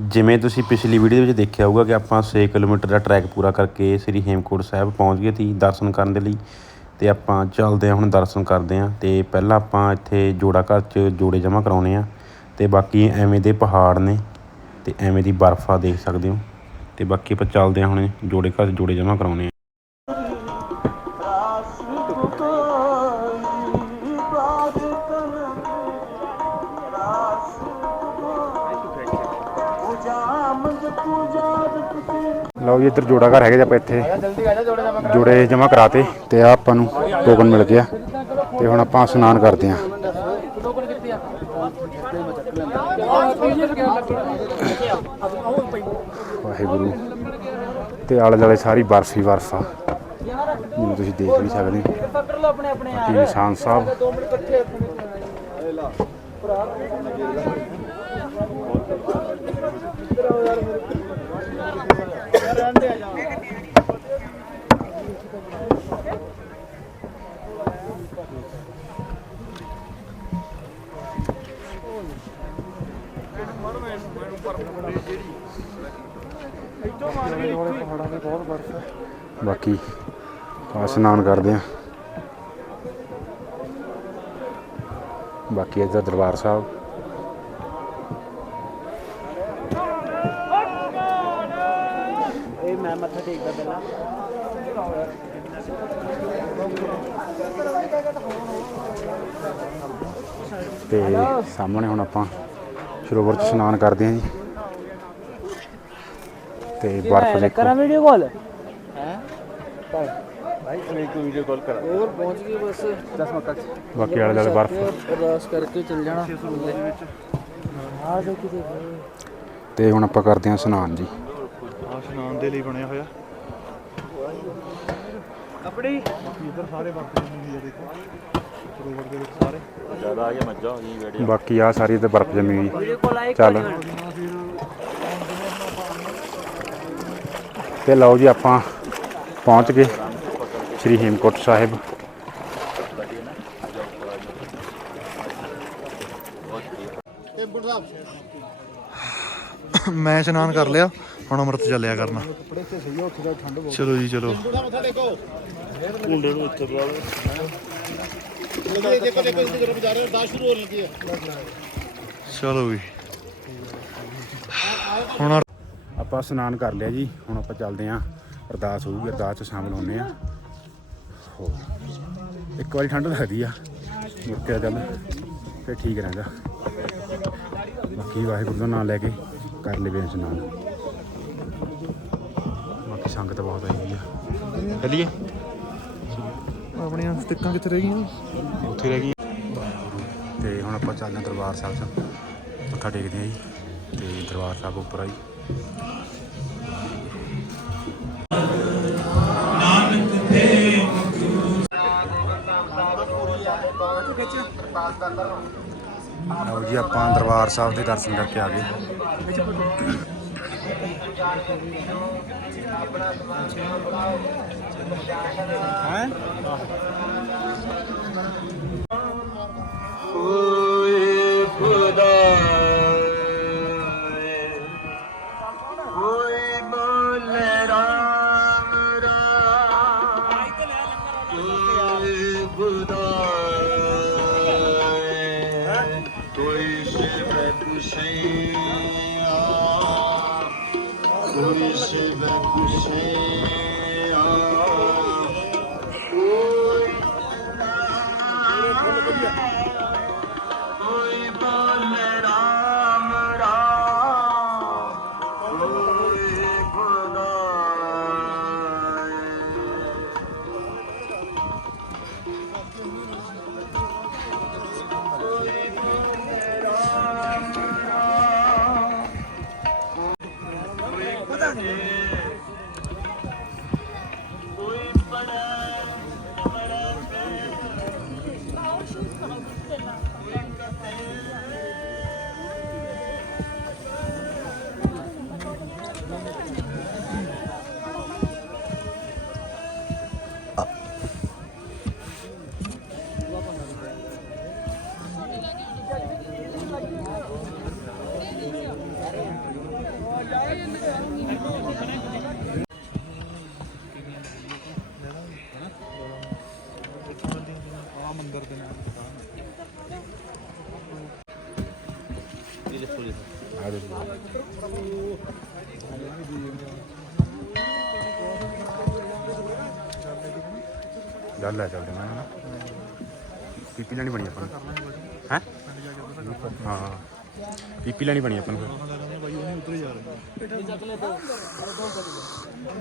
ਜਿਵੇਂ ਤੁਸੀਂ ਪਿਛਲੀ ਵੀਡੀਓ ਵਿੱਚ ਦੇਖਿਆ ਹੋਊਗਾ ਕਿ ਆਪਾਂ 6 ਕਿਲੋਮੀਟਰ ਦਾ ਟਰੈਕ ਪੂਰਾ ਕਰਕੇ ਸ੍ਰੀ ਹੇਮਕੋਟ ਸਾਹਿਬ ਪਹੁੰਚ ਗਏ ਸੀ ਦਰਸ਼ਨ ਕਰਨ ਦੇ ਲਈ ਤੇ ਆਪਾਂ ਚੱਲਦੇ ਹਾਂ, ਹੁਣ ਦਰਸ਼ਨ ਕਰਦੇ ਹਾਂ ਤੇ ਪਹਿਲਾਂ ਆਪਾਂ ਇੱਥੇ ਜੋੜਾ ਘਰ 'ਚ ਜੋੜੇ ਜਮ੍ਹਾਂ ਕਰਾਉਣੇ ਆ ਤੇ ਬਾਕੀ ਐਵੇਂ ਦੇ ਪਹਾੜ ਨੇ ਤੇ ਐਵੇਂ ਦੀ ਬਰਫ਼ ਆ ਦੇਖ ਸਕਦੇ ਹੋ ਤੇ ਬਾਕੀ ਆਪਾਂ ਚੱਲਦੇ ਹਾਂ ਹੁਣ ਜੋੜੇ ਘਰ 'ਚ ਜੋੜੇ ਜਮ੍ਹਾਂ ਕਰਾਉਣੇ ਆ। ਲਓ ਜੀ, ਇੱਧਰ ਜੋੜਾ ਘਰ ਹੈਗੇ ਜੇ ਆਪਾਂ ਇੱਥੇ। ਜੋੜੇ ਜਮ੍ਹਾਂ ਕਰਾਤੇ ਤੇ ਆ ਆਪਾਂ ਨੂੰ ਟੋਕਨ ਮਿਲ ਗਿਆ। ਤੇ ਹੁਣ ਆਪਾਂ ਇਸ਼ਨਾਨ ਕਰਦੇ ਹਾਂ। ਵਾਹਿਗੁਰੂ। ਤੇ ਆਲੇ ਦੁਆਲੇ ਸਾਰੀ ਬਰਫ ਹੀ ਬਰਫ ਆ। ਜਿਵੇਂ ਤੁਸੀਂ ਦੇਖ ਨਹੀਂ ਸਕਦੇ ਹੋ। ਨਿਸ਼ਾਨ ਸਾਹਿਬ। ਬਾਕੀ ਆਪਾਂ ਇਸ਼ਨਾਨ ਕਰਦੇ ਆ ਬਾਕੀ ਇੱਧਰ ਦਰਬਾਰ ਸਾਹਿਬ। ਤੇ ਸਾਹਮਣੇ ਹੁਣ ਆਪਾਂ ਸਰੋਵਰ 'ਚ ਇਸ਼ਨਾਨ ਕਰਦੇ ਹਾਂ ਜੀ। ਤੇ ਬਰਫ਼ ਦੇਖੋ। ਕਰਾਂ ਵੀਡੀਓ ਕਾਲ ਹੈ? ਭਾਈ। ਅਨੇ ਕੋਈ ਵੀਡੀਓ ਕਾਲ ਕਰਾ। ਹੋਰ ਪਹੁੰਚ ਗਏ ਬਸ। 10 ਮਿੰਟ ਤੱਕ। ਬਾਕੀ ਆਲੇ ਦੁਆਲੇ ਬਰਫ਼। ਅਰਦਾਸ ਕਰਕੇ ਚੱਲ ਜਾਣਾ। ਆ ਜੋ ਕਿਤੇ। ਤੇ ਹੁਣ ਆਪਾਂ ਕਰਦੇ ਹਾਂ ਇਸ਼ਨਾਨ ਜੀ। ਆ ਇਸ਼ਨਾਨ ਦੇ ਲਈ ਬਣਿਆ ਹੋਇਆ। ਆਪਣੀ ਇੱਧਰ ਸਾਰੇ ਵਰਤੇ ਹੁੰਦੀ ਆ ਦੇਖੋ। ਸਰੋਵਰ ਦੇ ਵਿੱਚ ਸਾਰੇ। ਜ਼ਿਆਦਾ ਆ ਗਿਆ ਮੱਝਾਂ ਹੋ ਗਈ ਵੇੜੇ ਬਾਕੀ ਆ ਸਾਰੀ ਤੇ ਬਰਫ਼ ਜੰਮੀ ਹੋਈ। ਚੱਲ। ਤੇ ਲਓ ਜੀ ਆਪਾਂ ਪਹੁੰਚ ਗਏ ਸ੍ਰੀ ਹੇਮਕੋਟ ਸਾਹਿਬ। ਮੈਂ ਇਸ਼ਨਾਨ ਕਰ ਲਿਆ। ਹੁਣ ਅੰਮ੍ਰਿਤ ਚੱਲਿਆ ਕਰਨਾ। ਚਲੋ ਜੀ, ਚਲੋ। ਮੁੰਡੇ ਨੂੰ ਇੱਥੇ ਬੁਲਾ ਚਲੋ ਵੀ ਹੁਣ ਆਪਾਂ ਇਸ਼ਨਾਨ ਕਰ ਲਿਆ ਜੀ, ਹੁਣ ਆਪਾਂ ਚੱਲਦੇ ਆਂ ਅਰਦਾਸ ਹੋਊਗੀ, ਅਰਦਾਸ 'ਚ ਸ਼ਾਮਲ ਹੁੰਨੇ ਆ ਇੱਕ ਵਾਰੀ ਠੰਡ ਲੱਗਦੀ ਆ, ਮੁੜ ਚੱਲ ਤੇ ਠੀਕ ਰਹਿੰਦਾ। ਬਾਕੀ ਵਾਹਿਗੁਰੂ ਦਾ ਨਾਮ ਲੈ ਕੇ ਕਰ ਲਵੇ ਇਸ਼ਨਾਨ। ਬਾਕੀ ਸੰਗਤ ਬਹੁਤ ਆਈ ਹੋਈ ਆ। ਚੱਲੀਏ? ਆਪਣੀਆਂ ਸਟਿੱਕਾਂ ਕਿੱਥੇ ਰਹਿ ਗਈਆਂ? ਉੱਥੇ ਰਹਿ ਗਈਆਂ। ਤੇ ਹੁਣ ਆਪਾਂ ਚੱਲਦੇ ਹਾਂ ਦਰਬਾਰ ਸਾਹਿਬ 'ਚ। ਮੱਥਾ ਟੇਕਦੇ ਹਾਂ ਜੀ। ਤੇ ਦਰਬਾਰ ਸਾਹਿਬ ਉੱਪਰ ਆਈ ਲਓ ਜੀ ਆਪਾਂ ਦਰਬਾਰ ਸਾਹਿਬ ਦੇ ਦਰਸ਼ਨ ਕਰਕੇ ਆ ਗਏ। ਚਾਰ ਵਿਅਕਤੀ ਨੂੰ ਆਪਣਾ ਸਮਾਨ ਨਾਲ ਬੁਲਾਓ ਹੈ? ਕੋਈ ਖੁਦਾ ਕੋਈ ਬੋਲੇ ਰਾਮ ਰਾਮ। ਕੋਈ ਖੁਦਾ ਕੋਈ ਸ਼ਿਵ ਤੁਸ਼ੀ Kurishiva Kushi ਅੰਦਰ ਦੇ ਨਾਲ ਦੁਕਾਨ ਗੱਲ ਆ ਚੱਲਦੇ ਮੈਂ ਨਾ। ਪੀਪੀ ਲੈਣੀ ਬਣੀ ਆਪਾਂ ਨੂੰ। ਹੈ? ਹਾਂ। ਪੀਪੀ ਲੈਣੀ ਬਣੀ ਆਪਾਂ ਬਾਈ ਉਹਨੇ ਉਤਰੇ ਜਾ ਰਹੇ ਇਹ ਚੱਕ ਲੈ ਤੋ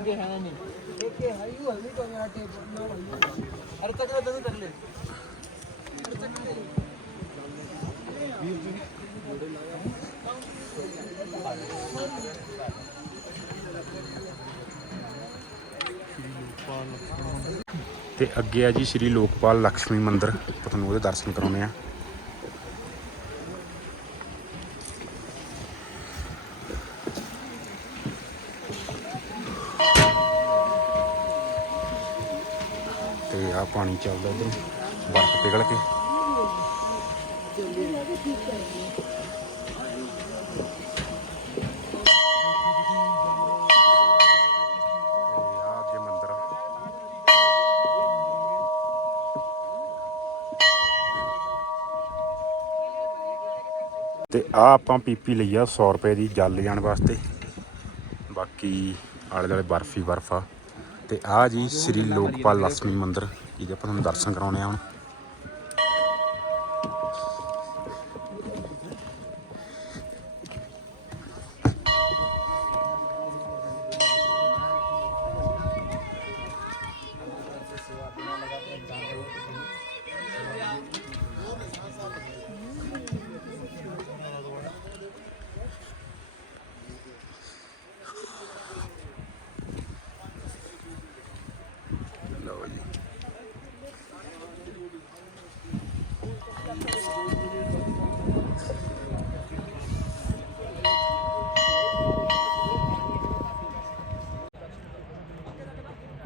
ਇਹ ਹੈ ਨਹੀਂ ਇਹ ਹੈ ਯੂ ਹਲਦੀ ਤੋਂ ਯਾਰ ਟੇਪ ਨਾ ਹੋਈ ਅਰੇ ਤੱਕ ਤੱਕ ਲੈ ਤੇ ਅੱਗੇ ਆ ਜੀ ਸ੍ਰੀ ਲੋਕਪਾਲ ਲక్ష్ਮੀ ਮੰਦਿਰ ਤੁਹਾਨੂੰ ਉਹਦੇ ਦਰਸ਼ਨ ਕਰਾਉਣੇ ਆ ਤੇ ਆ ਪਾਣੀ ਚੱਲਦਾ ਉਧਰ, ਬਰਫ਼ ਪਿਘਲ ਕੇ। ਤੇ ਆ ਅੱਗੇ ਮੰਦਿਰ ਆ ਤੇ ਆ ਆਪਾਂ ਪੀਪੀ ਲਈ ਆ 100 ਰੁਪਏ ਦੀ ਜਲ ਜਾਣ ਵਾਸਤੇ। ਬਾਕੀ ਆਲੇ ਦੁਆਲੇ ਬਰਫੀ ਬਰਫ ਆ। ਤੇ ਆ ਜੀ ਸ੍ਰੀ ਲੋਕਪਾਲ ਲక్ష్ਮੀ ਮੰਦਿਰ, ਜਿਹਦੇ ਆਪਾਂ ਤੁਹਾਨੂੰ ਦਰਸ਼ਨ ਕਰਾਉਣੇ ਆ ਹੁਣ।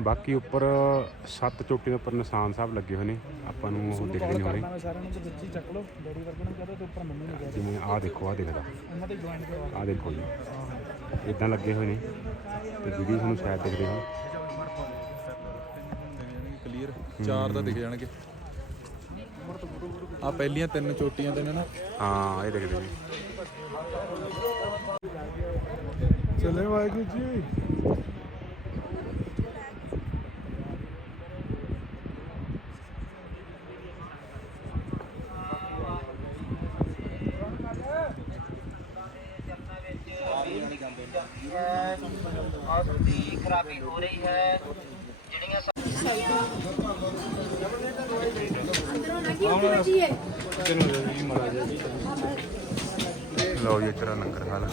ਬਾਕੀ ਉੱਪਰ ਸੱਤ ਚੋਟੀ ਦੇ ਉੱਪਰ ਨਿਸ਼ਾਨ ਸਾਹਿਬ ਲੱਗੇ ਹੋਏ ਨੇ। ਆਪਾਂ ਨੂੰ ਉਹ ਦਿਖਦੇ ਨਹੀਂ ਹੋਣੇ। ਮੈਂ ਸਾਰਿਆਂ ਨੂੰ ਤੇ ਵਿੱਚ ਹੀ ਚੱਕ ਲਓ ਡੈਡੀ ਵਰਗੇ ਨੂੰ ਕਹਦੋ ਤੇ ਉੱਪਰ ਮੈਨੂੰ ਨਹੀਂ ਕਹਦੇ ਜਿਵੇਂ ਆਹ ਦੇਖੋ ਆਹ ਦਿਖਦਾ। ਉਹਨਾਂ ਦੇ ਜੁਆਇਨ ਕਰਵਾ ਆਹ ਦੇਖੋ ਜੀ। ਇਦਾਂ ਲੱਗੇ ਹੋਏ ਨੇ। ਤੇ ਵੀਡੀਓ ਤੁਹਾਨੂੰ ਸ਼ਾਇਦ ਦਿਖਦੇ ਹੋ ਕਲੀਅਰ ਚਾਰ ਤਾਂ ਦਿਖ ਜਾਣਗੇ। ਆ ਪਹਿਲੀਆਂ ਤਿੰਨ ਚੋਟੀਆਂ ਤੇ ਨੇ ਨਾ। ਹਾਂ ਇਹ ਦਿਖਦੇ ਨੇ। ਚਲੇ ਵਾਹਿਗੁਰੂ ਜੀ ਦੀ ਖਰਾਬੀ ਹੋ ਰਹੀ ਹੈ ਜਿਹੜੀਆਂ ਲਓ ਜੀ ਇਤਰਾ ਲੰਗਰ ਖਾ ਲਾ।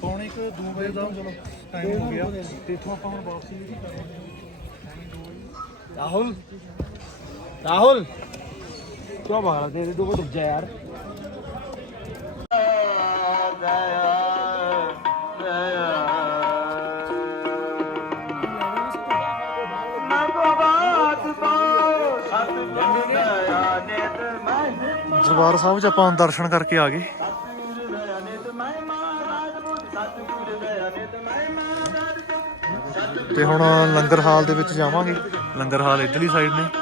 ਪੌਣੇ ਕ 2 ਵਜੇ ਦਾ ਚਲੋ ਟਾਈਮ ਹੋ ਗਿਆ। ਤੇ ਇਥੋਂ ਆਪਾਂ ਹੁਣ ਵਾਪਸੀ ਵੀ ਕਰਾਂਗੇ। ਰਾਹੁਲ ਰਾਹੁਲ। ਕਿਉਂ ਬਾਹਰ ਨੇ ਦੋ ਡੁੱਬ ਜਾ ਯਾਰ। ਦਰਬਾਰ ਸਾਹਿਬ ਚ ਆਪਾਂ ਦਰਸ਼ਨ ਕਰਕੇ ਆ ਗਏ। ਤੇ ਹੁਣ ਲੰਗਰ ਹਾਲ ਦੇ ਵਿੱਚ ਜਾਵਾਂਗੇ। ਲੰਗਰ ਹਾਲ ਇਧਰਲੀ ਸਾਈਡ ਨੇ।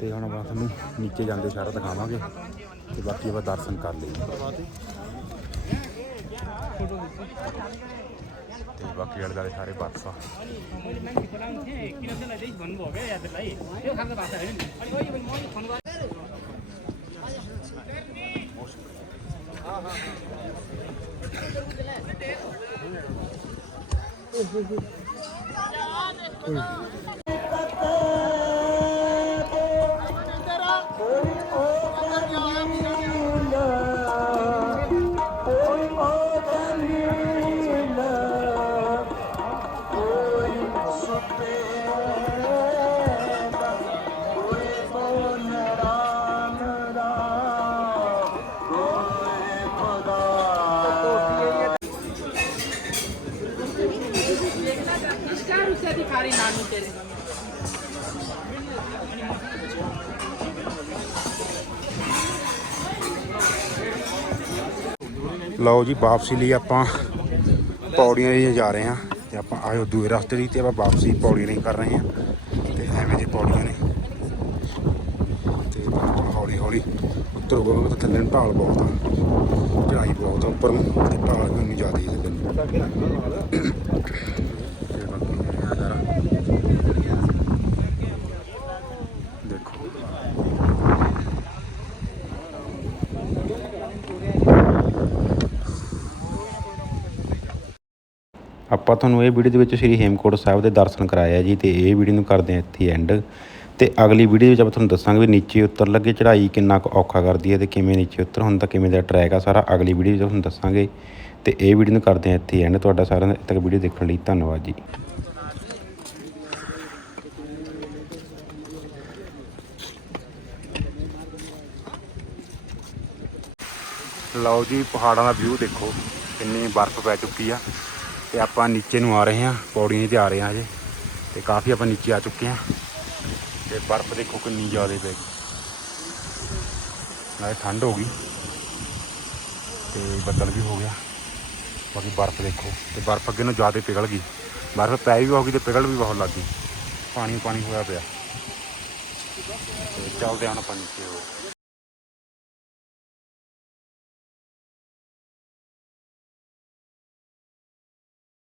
ਤੇ ਹੁਣ ਆਪਾਂ ਤੁਹਾਨੂੰ ਨੀਚੇ ਜਾਂਦੇ ਸਾਰਾ ਦਿਖਾਵਾਂਗੇ ਤੇ ਬਾਕੀ ਆਪਾਂ ਦਰਸ਼ਨ ਕਰ ਲਈਏ। ਤੇ ਬਾਕੀ ਵਾਲੇ ਦੁਆਲੇ ਸਾਰੇ ਬਰਫ ਆ। ਲਓ ਜੀ, ਵਾਪਸੀ ਲਈ ਆਪਾਂ ਪੌੜੀਆਂ ਲਈ ਜਾ ਰਹੇ ਹਾਂ ਤੇ ਆਪਾਂ ਆਇਓ ਦੂਏ ਰਸਤੇ ਲਈ ਤੇ ਆਪਾਂ ਵਾਪਸੀ ਪੌੜੀਆਂ ਲਈ ਕਰ ਰਹੇ ਹਾਂ ਤੇ ਐਵੇਂ ਦੀ ਪੌੜੀਆਂ ਨੇ। ਤੇ ਹੌਲੀ ਹੌਲੀ ਉੱਤਰ ਗੋਗੇ ਤਾਂ ਥੱਲੇ ਨੂੰ ਢਾਲ ਬਹੁਤ ਆ ਚੜਾਈ ਬਹੁਤ ਆ ਉੱਪਰ ਨੂੰ ਤੇ ਢਾਲ ਵੀ ਨਹੀਂ ਜ਼ਿਆਦਾ ਥੱਲੇ ਨੂੰ ਤੇ ਬਾਕੀ ਇਹ ਨਜ਼ਾਰਾ ਦੇਖੋ ਆਪਾਂ ਤੁਹਾਨੂੰ ਇਹ ਵੀਡੀਓ ਦੇ ਵਿੱਚ ਸ੍ਰੀ ਹੇਮਕੋਟ ਸਾਹਿਬ ਦੇ ਦਰਸ਼ਨ ਕਰਾਇਆ ਜੀ ਤੇ ਇਹ ਵੀਡੀਓ ਨੂੰ ਕਰਦੇ ਹਾਂ ਇੱਥੇ ਐਂਡ ਤੇ ਅਗਲੀ ਵੀਡੀਓ ਵਿੱਚ ਆਪਾਂ ਤੁਹਾਨੂੰ ਦੱਸਾਂਗੇ ਵੀ ਨੀਚੇ ਉਤਰ ਲੱਗੇ ਚੜ੍ਹਾਈ ਕਿੰਨਾ ਕੁ ਔਖਾ ਕਰਦੀ ਹੈ ਤੇ ਕਿਵੇਂ ਨੀਚੇ ਉਤਰ ਹੁੰਦਾ, ਕਿਵੇਂ ਦਾ ਟਰੈਕ ਆ ਸਾਰਾ। ਅਗਲੀ ਵੀਡੀਓ ਵਿੱਚ ਤੁਹਾਨੂੰ ਦੱਸਾਂਗੇ ਤੇ ਇਹ ਵੀਡੀਓ ਨੂੰ ਕਰਦੇ ਹਾਂ ਇੱਥੇ ਐਂਡ ਤੁਹਾਡਾ ਸਾਰਿਆਂ ਦਾ ਤੱਕ ਵੀਡੀਓ ਦੇਖਣ ਲਈ ਧੰਨਵਾਦ ਜੀ। ਲਓ ਜੀ ਪਹਾੜਾਂ ਦਾ ਵਿਊ ਦੇਖੋ, ਕਿੰਨੀ ਬਰਫ਼ ਪੈ ਚੁੱਕੀ ਆ। ਤੇ ਆਪਾਂ ਨੀਚੇ ਨੂੰ ਆ ਰਹੇ ਹਾਂ, ਪੌੜੀਆਂ ਤੇ ਆ ਰਹੇ ਹਾਂ ਅਜੇ। ਤੇ ਕਾਫੀ ਆਪਾਂ ਨੀਚੇ ਆ ਚੁੱਕੇ ਹਾਂ। ਤੇ ਬਰਫ਼ ਦੇਖੋ ਕਿੰਨੀ ਜ਼ਿਆਦਾ ਪੈ ਗਈ। ਨਾਲੇ ਠੰਡ ਹੋ ਗਈ। ਤੇ ਬੱਦਲ ਵੀ ਹੋ ਗਿਆ। ਬਾਕੀ ਬਰਫ਼ ਦੇਖੋ। ਤੇ ਬਰਫ਼ ਅੱਗੇ ਨੂੰ ਜ਼ਿਆਦਾ ਪਿਘਲ ਗਈ। ਬਰਫ਼ ਪੈ ਵੀ ਹੋ ਗਈ ਤੇ ਪਿਘਲ ਵੀ ਬਹੁਤ ਲੱਗ ਗਈ। ਪਾਣੀ ਪਾਣੀ ਹੋਇਆ ਪਿਆ। ਤੇ ਚੱਲਦੇ ਹਾਂ ਹੁਣ ਆਪਾਂ ਨੀਚੇ। ਹੋਰ